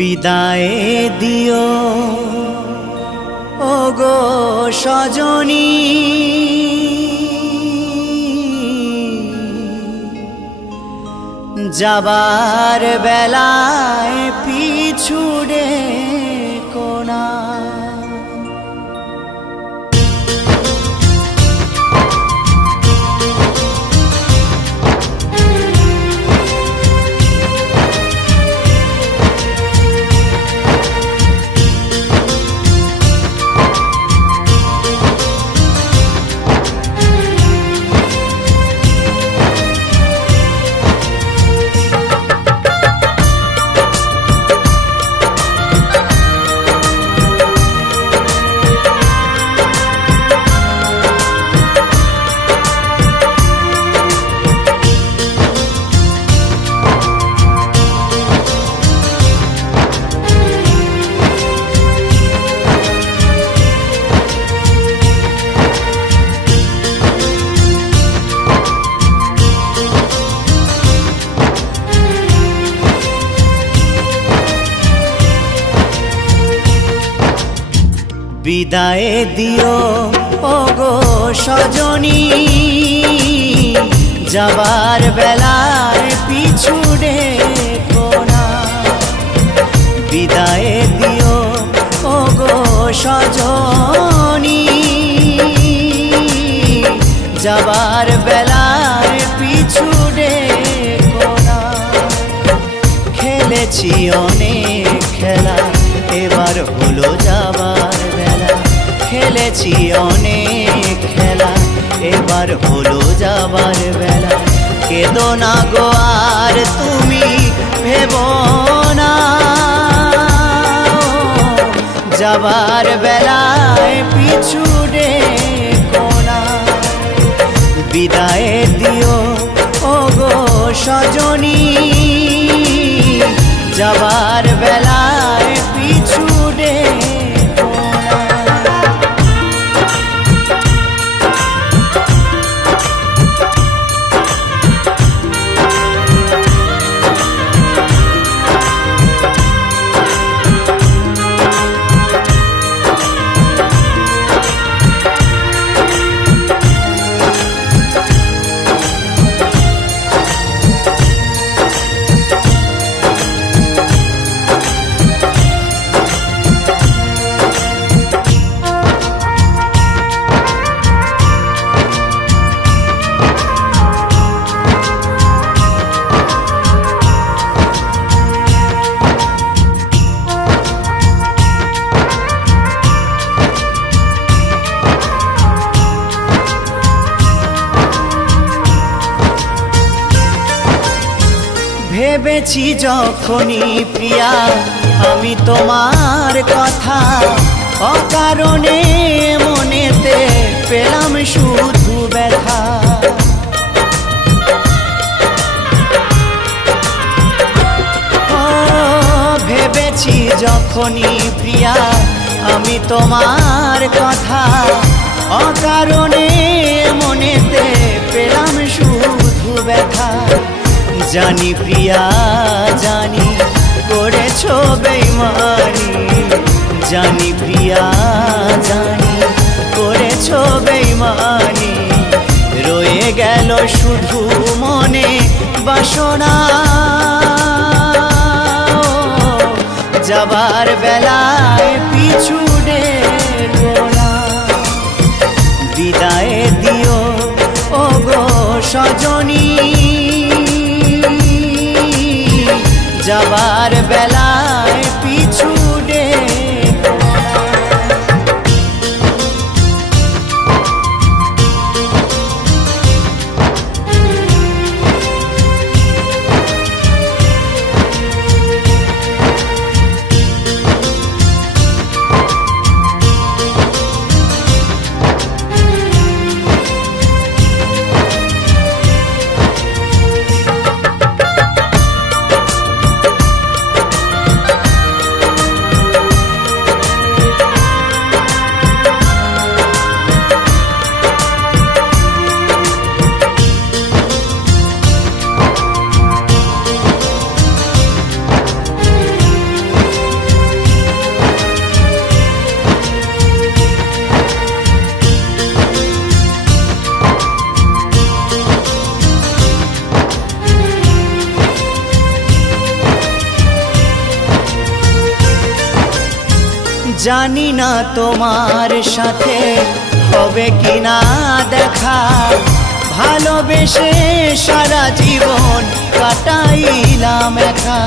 বিদায় দিও ওগো সজনী, যাবার বেলায় পিছু ডেকো না। বিদায় দিও ওগো সজনী, যাবার বেলায় পিছু ডেকো না। বিদায় দিও ওগো সজনী, যাবার বেলায় পিছু ডেকো না। খেলেছি অনেক খেলা, এবার হলো যাবার বেলা। খেলেছি অনেক খেলা, এবার হলো যাবার বেলা। কেঁদো না গো আর তুমি ভেবো না, যাবার বেলায় পিছু ডেকো না। বিদায় দিও ওগো সজনী, যাবার বেলায় পিছু ডেকো না। ভেবেছি যখনই প্রিয়া আমি তোমার কথা, অকারণে মনেতে পেলাম শুধু ব্যথা। ভেবেছি যখনই প্রিয়া আমি তোমার কথা, অকারণে মনেতে পেলাম শুধু ব্যথা। জানি প্রিয়া জানি করেছো বেইমানি, জানি প্রিয়া জানি করেছো বেইমানি। রয়ে গেল শুধু মনে বাসনা, যাবার বেলায় পিছু ডেকো না। বিদায় দিও ওগো সজনী, যাবার বেলায় পিছু ডেকো না। জানি না তোমার সাথে হবে কিনা দেখা, ভালোবেসে সারা জীবন কাটাইলাম একা।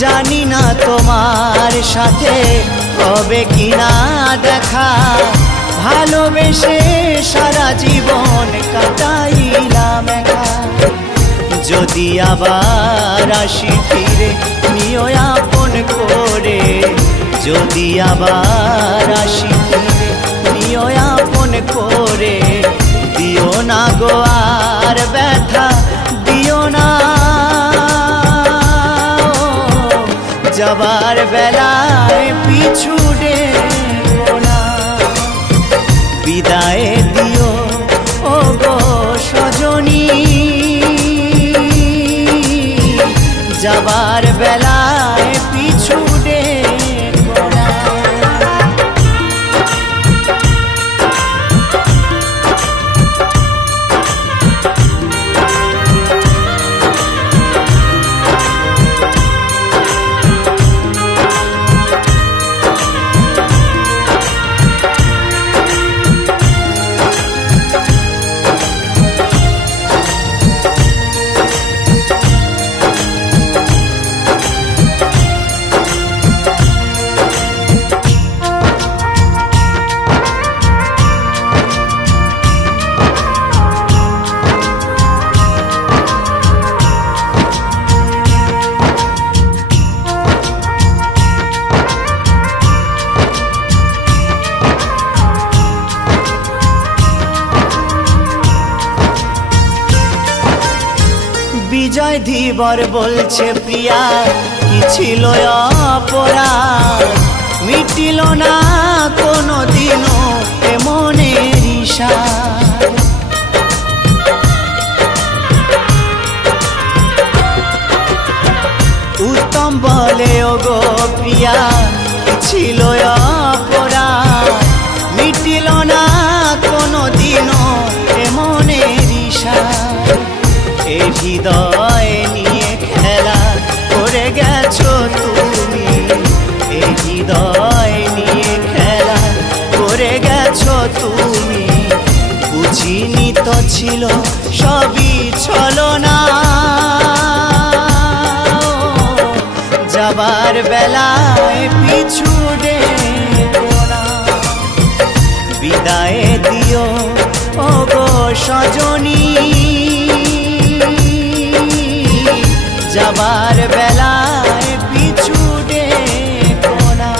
জানি না তোমার সাথে হবে কিনা দেখা, ভালোবেসে সারা জীবন কাটাইলাম একা। যদি আবার আসি ফিরে নিও আপন করে, যদি আবার আসি ফিরে নিও আপন করে, দিও না গো আর ব্যথা দিও না। যাবার বেলায় পিছু ডেকো না, বিদায় দিও ও গো সজনী। যাবার বেলায় পিছু ডেকো না। বিজয় ধীবর বলছে প্রিয়া কি ছিল অপরাধ, মিটিল না কোনো দিনও এ মনের ইশারা। উত্তম বলে ও গো প্রিয়া কি ছিল অপরাধ, মিটিল না কোনো দিনও এ মনের ইশারা। এ হৃদয় নিয়ে খেলা করে গেছো তুমি, এ হৃদয় নিয়ে খেলা করে গেছো তুমি। বুঝিনি তো ছিল সবই ছলনা, যাবার বেলায় পিছু ডেকো না, বিদায় দিও ও গো সজনী। যাবার বেলায় পিছু ডেকো না।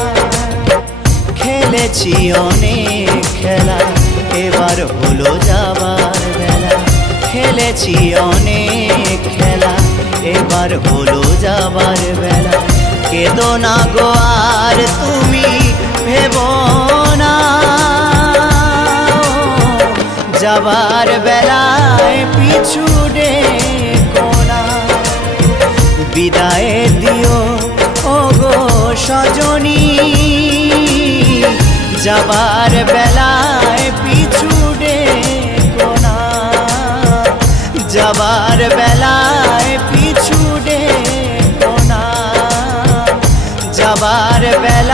খেলেছি অনেক খেলা এবার হলো যাবার বেলা, খেলেছি অনেক খেলা এবার হলো যাবার বেলা। কেঁদো না গো আর তুমি ভেবো না, যাবার বেলায় পিছু ডেকো না, বিদায় দিও ও গো সজনী। যাবার বেলায় পিছু ডেকো না, যাবার বেলায় পিছু ডেকো না, যাবার বেলা